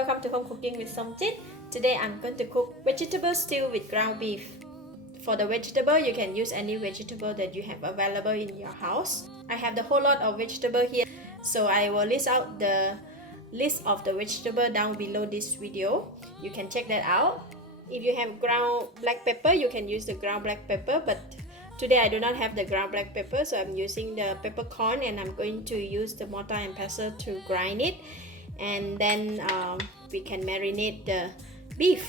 Welcome to Home Cooking with Somjit. Today I'm going to cook vegetable stew with ground beef. For the vegetable, you can use any vegetable that you have available in your house. I have the whole lot of vegetable here, so I will list out the list of the vegetable down below this video. You can check that out. If you have ground black pepper, you can use the ground black pepper, but today I do not have the ground black pepper, so I'm using the peppercorn, and I'm going to use the mortar and pestle to grind it, and then we can marinate the beef.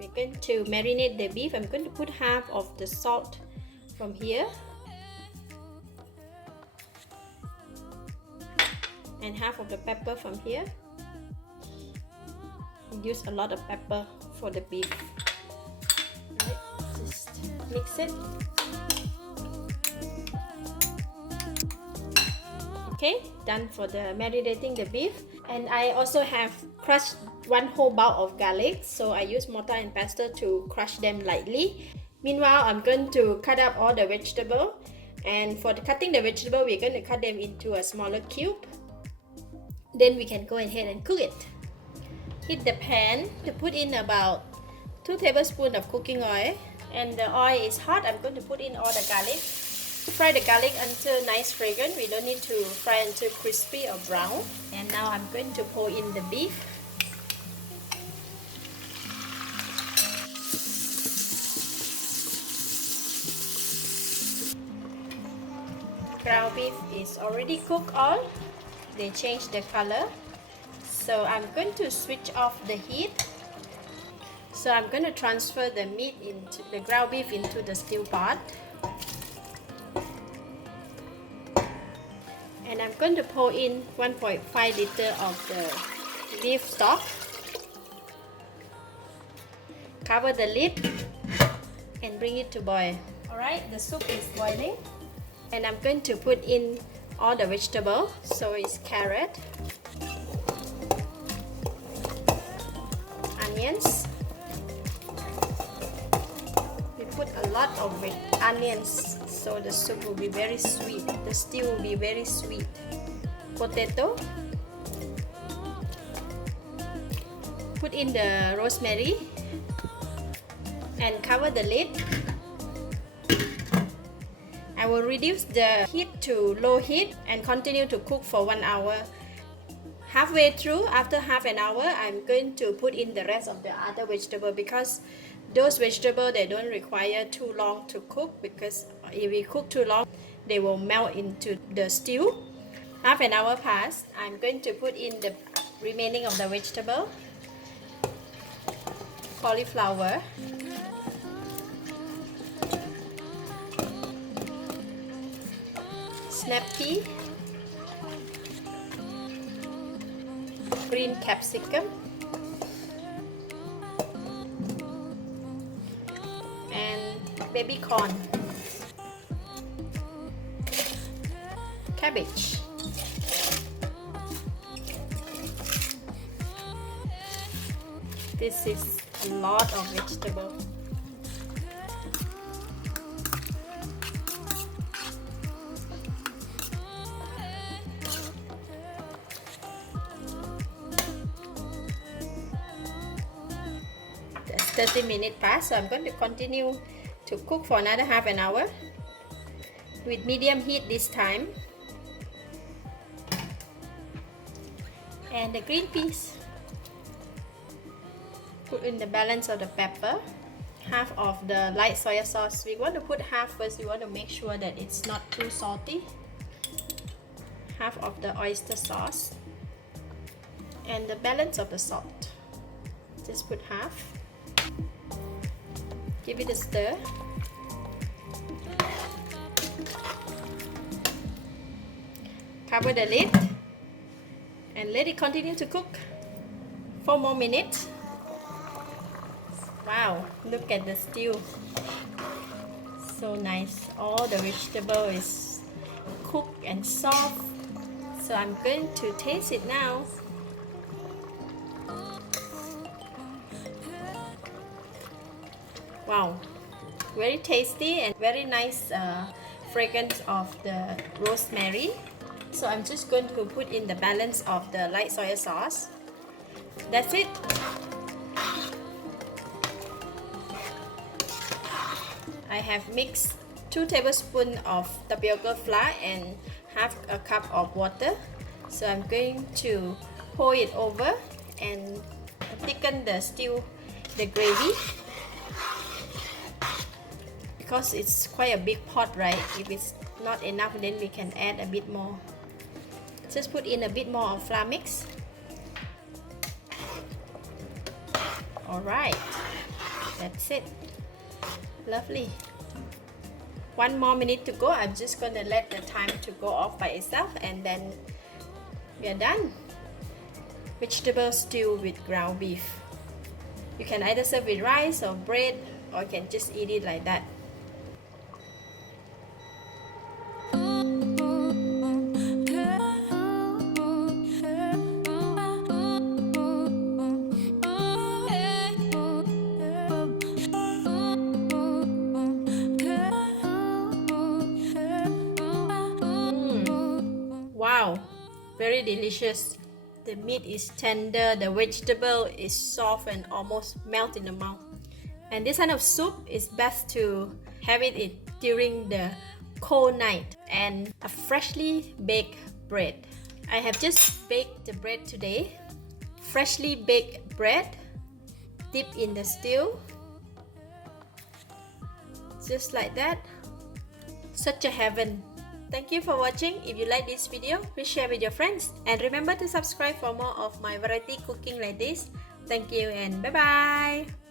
We're going to marinate the beef. I'm going to put half of the salt from here and half of the pepper from here. Use a lot of pepper for the beef. Right, just mix it. Okay, done for the marinating the beef. And I also have crushed one whole bowl of garlic, so I use mortar and pestle to crush them lightly. Meanwhile, I'm going to cut up all the vegetable, and for cutting the vegetable, we're going to cut them into a smaller cube. Then we can go ahead and cook it. Heat the pan to put in about 2 tablespoons of cooking oil, and the oil is hot. I'm going to put in all the garlic. Fry the garlic until nice fragrant. We don't need to fry until crispy or brown. And now I'm going to pour in the beef. Ground beef is already cooked all. They changed the color. So I'm going to switch off the heat. So I'm going to transfer the meat into the ground beef into the stew pot. And I'm going to pour in 1.5 liter of the beef stock. Cover the lid and bring it to boil. Alright, the soup is boiling. And I'm going to put in all the vegetable. So it's carrot, onions. We put a lot of onions, so the soup will be very sweet. The stew will be very sweet. Potato. Put in the rosemary and cover the lid. I will reduce the heat to low heat and continue to cook for 1 hour. Halfway through, after half an hour, I'm going to put in the rest of the other vegetable, because those vegetables, they don't require too long to cook, because if we cook too long, they will melt into the stew. Half an hour passed. I'm going to put in the remaining of the vegetable. Cauliflower, snap pea, green capsicum, and baby corn, cabbage, this is a lot of vegetable. That's 30 minutes past, so I'm going to continue to cook for another half an hour with medium heat this time. And the green peas. Put in the balance of the pepper, half of the light soy sauce. We want to put half first. We want to make sure that it's not too salty. Half of the oyster sauce, and the balance of the salt. Just put half. Give it a stir. Cover the lid and let it continue to cook 4 more minutes. Wow, look at the stew. So nice. All the vegetable is cooked and soft. So I'm going to taste it now. Wow, very tasty and very nice fragrance of the rosemary. So I'm just going to put in the balance of the light soy sauce. That's it. I have mixed 2 tablespoons of tapioca flour and half a cup of water. So I'm going to pour it over and thicken the stew, the gravy. Because it's quite a big pot, right? If it's not enough, then we can add a bit more. Just put in a bit more of flour mix. Alright, that's it. Lovely. 1 more minute to go. I'm just gonna let the time to go off by itself, and then we are done. Vegetable stew with ground beef. You can either serve with rice or bread, or you can just eat it like that. Wow, very delicious. The meat is tender, the vegetable is soft and almost melt in the mouth. And this kind of soup is best to have it during the cold night, and a freshly baked bread. I have just baked the bread today. Freshly baked bread dipped in the stew. Just like that. Such a heaven. Thank you for watching. If you like this video, please share with your friends. And remember to subscribe for more of my variety cooking like this. Thank you and bye bye.